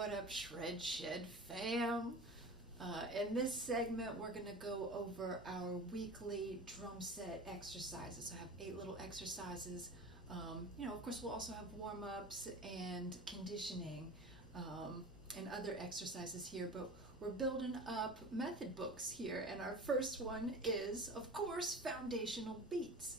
What up, Shred Shed fam? In this segment, we're going to go over our weekly drum set exercises. I have 8 little exercises. Of course, we'll also have warm-ups and conditioning and other exercises here, but we're building up method books here. And our first one is, of course, foundational beats.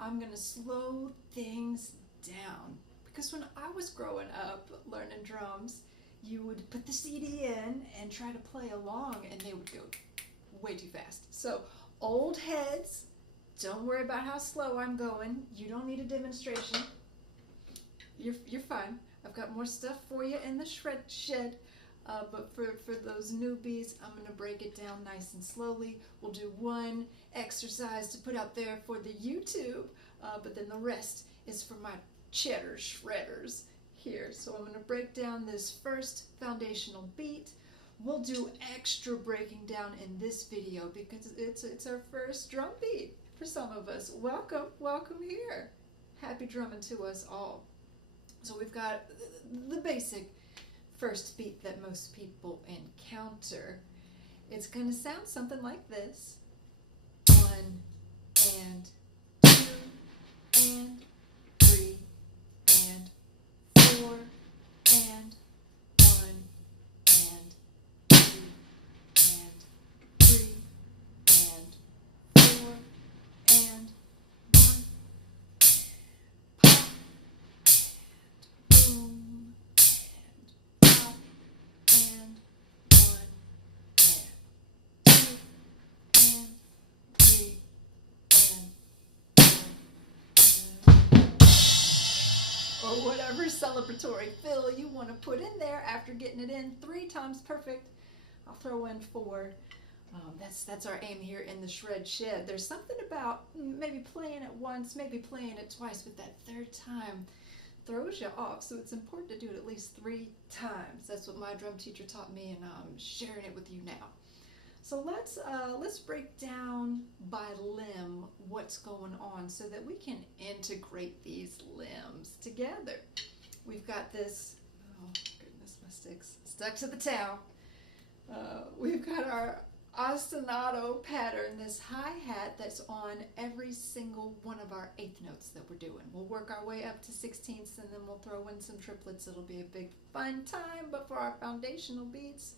I'm going to slow things down because when I was growing up learning drums, you would put the CD in and try to play along and they would go way too fast. So old heads, don't worry about how slow I'm going. You don't need a demonstration. You're fine. I've got more stuff for you in the shred shed. But for those newbies, I'm going to break it down nice and slowly. We'll do one exercise to put out there for the YouTube, but then the rest is for my cheddar shredders here. So I'm going to break down this first foundational beat. We'll do extra breaking down in this video because it's our first drum beat for some of us. Welcome here. Happy drumming to us all. So we've got the basic first beat that most people encounter. It's going to sound something like this. 1 and 2 and 3 and 4 and 1 and 2 and 3 and 4 and 1. Pop and boom and pop and 1 and 2 and 3 and 4 and or whatever celebratory fill you want to put in there after getting it in 3 times perfect. I'll throw in 4. That's our aim here in the shred shed. There's something about maybe playing it once, maybe playing it twice, but that 3rd time throws you off. So it's important to do it at least 3 times. That's what my drum teacher taught me, and I'm sharing it with you now. So let's break down by limb what's going on so that we can integrate these limbs together. We've got this, oh goodness, my sticks stuck to the towel. We've got our ostinato pattern, this hi-hat that's on every single one of our 8th notes that we're doing. We'll work our way up to 16ths and then we'll throw in some triplets. It'll be a big fun time, but for our foundational beats,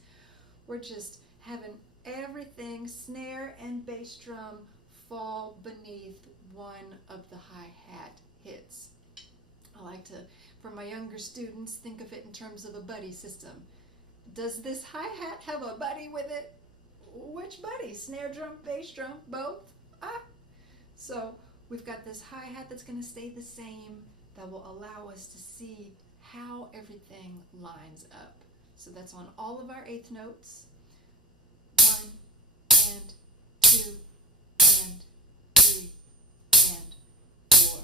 we're just having everything, snare and bass drum, fall beneath one of the hi-hat hits. I like to, for my younger students, think of it in terms of a buddy system. Does this hi-hat have a buddy with it? Which buddy? Snare drum, bass drum, both? So we've got this hi-hat that's going to stay the same that will allow us to see how everything lines up. So that's on all of our 8th notes. 1 and 2 and 3 and 4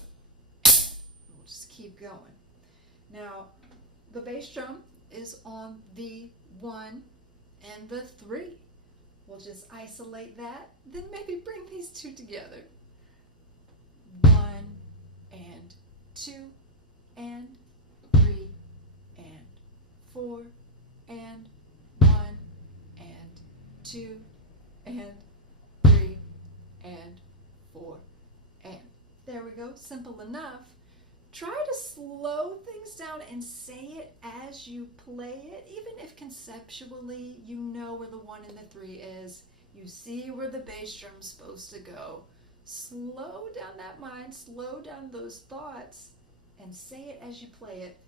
and we'll just keep going. Now the bass drum is on the 1 and the 3. We'll just isolate that, then maybe bring these 2 together. 1 and 2 and 3 and 4 and 1 and 2 and 3 and 4 and there we go. Simple enough. Try to slow things down and say it as you play it, even if conceptually you know where the 1 and the 3 is. You see where the bass drum's supposed to go. Slow down that mind, slow down those thoughts, and say it as you play it.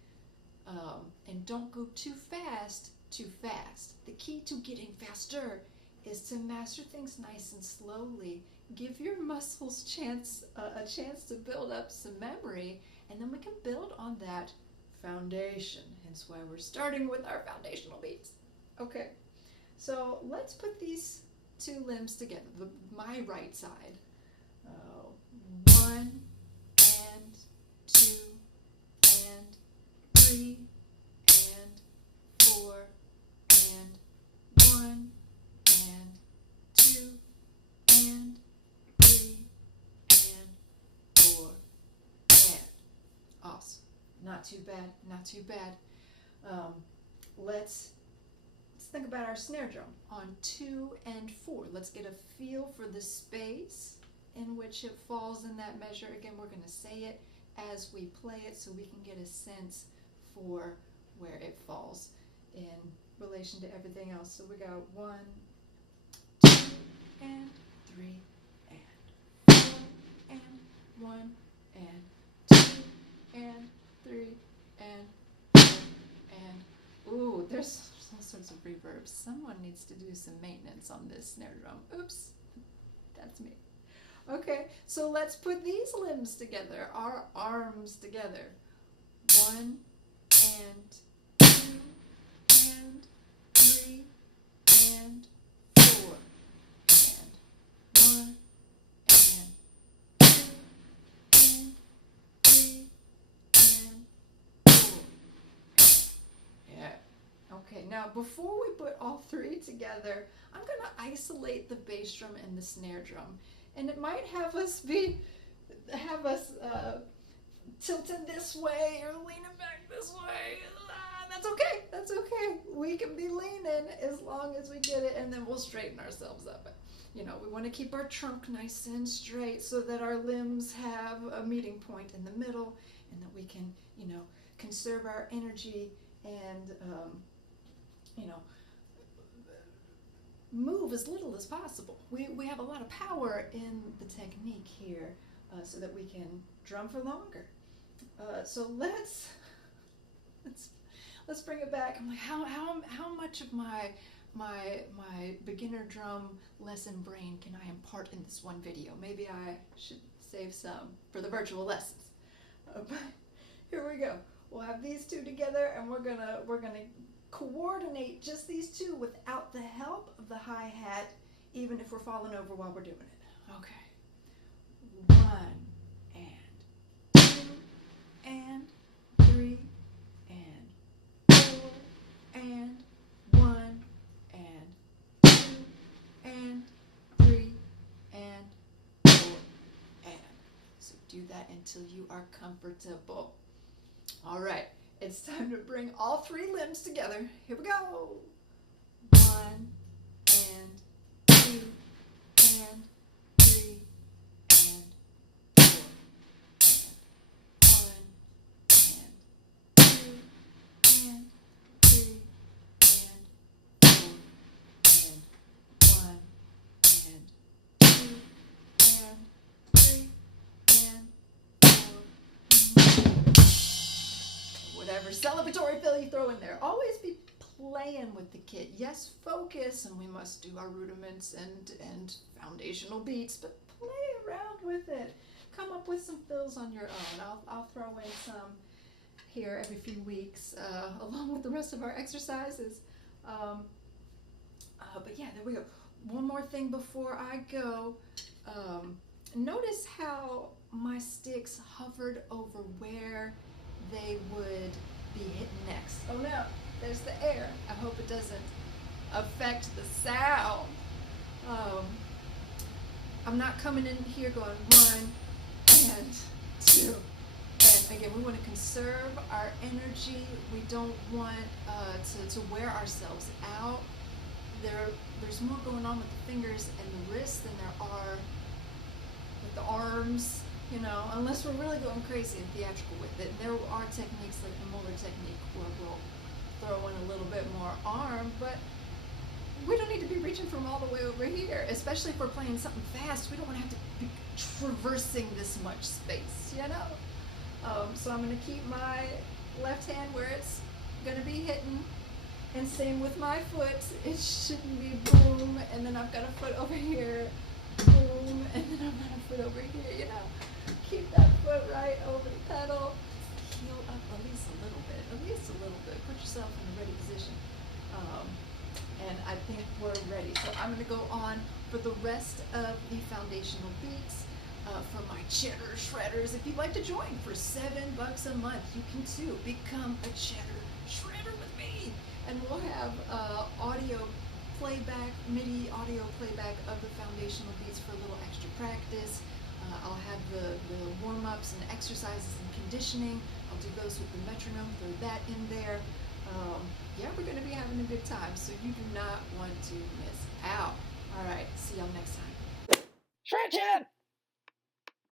And don't go too fast, too fast. The key to getting faster is to master things nice and slowly. Give your muscles a chance to build up some memory, and then we can build on that foundation. Hence why we're starting with our foundational beats. Okay, so let's put these 2 limbs together. My right side. 1 and 2 and 3 and 4 and 1 and 2 and 3 and 4 and awesome. Not too bad, not too bad. let's think about our snare drum on 2 and 4. Let's get a feel for the space in which it falls in that measure. Again, we're going to say it as we play it so we can get a sense for where it falls in relation to everything else. So we got 1, 2, and 3, and 4, and 1, and 2, and 3, and 4, and ooh, there's all sorts of reverbs. Someone needs to do some maintenance on this snare drum. Oops, that's me. Okay, so let's put these limbs together, our arms together. 1, and 2, and 3, and 4, and 1, and 2, and 3, and 4. Yeah. Okay, now before we put all 3 together, I'm going to isolate the bass drum and the snare drum. And it might have us tilted this way or leaning back this way. That's okay. That's okay. We can be leaning as long as we get it, and then we'll straighten ourselves up. You know, we want to keep our trunk nice and straight so that our limbs have a meeting point in the middle, and that we can, you know, conserve our energy and, you know, move as little as possible. We have a lot of power in the technique here, so that we can drum for longer. So let's bring it back. I'm like, how much of my beginner drum lesson brain can I impart in this one video? Maybe I should save some for the virtual lessons. But here we go. We'll have these 2 together, and we're gonna coordinate just these 2 without the help of the hi-hat, even if we're falling over while we're doing it. Okay. 1, and 2, and 3, and 4, and 1, and 2, and 3, and 4, and. So do that until you are comfortable. All right. It's time to bring all 3 limbs together. Here we go. 1, and 2, and 3, and 4, and 1, and 2, and 3, and 4, and 1, and 2, and 3, and 4. Whatever celebratory fill you throw in there. Always be playing with the kit. Yes, focus, and we must do our rudiments and foundational beats, but play around with it. Come up with some fills on your own. I'll throw in some here every few weeks, along with the rest of our exercises. But yeah, there we go. One more thing before I go. Notice how my sticks hovered over where they would be hit next. Oh no, there's the air. I hope it doesn't affect the sound. I'm not coming in here going 1 and 2. And again, we want to conserve our energy. We don't want to wear ourselves out. There's more going on with the fingers and the wrists than there are with the arms. You know, unless we're really going crazy and theatrical with it. There are techniques like the Muller technique where we'll throw in a little bit more arm, but we don't need to be reaching from all the way over here, especially if we're playing something fast. We don't want to have to be traversing this much space, you know? So I'm going to keep my left hand where it's going to be hitting, and same with my foot. It shouldn't be boom, and then I've got a foot over here, boom, and then I've got a foot over here, you know? Keep that foot right over the pedal. Heel up at least a little bit. Put yourself in a ready position. And I think we're ready. So I'm going to go on for the rest of the foundational beats for my cheddar shredders. If you'd like to join for $7 a month, you can too become a cheddar shredder with me. And we'll have audio playback, MIDI audio playback of the foundational beats for a little extra practice. I'll have the warm-ups and exercises and conditioning. I'll do those with the metronome, throw that in there. Yeah, we're going having a good time, so you do not want to miss out. All right, see y'all next time. Stretch it!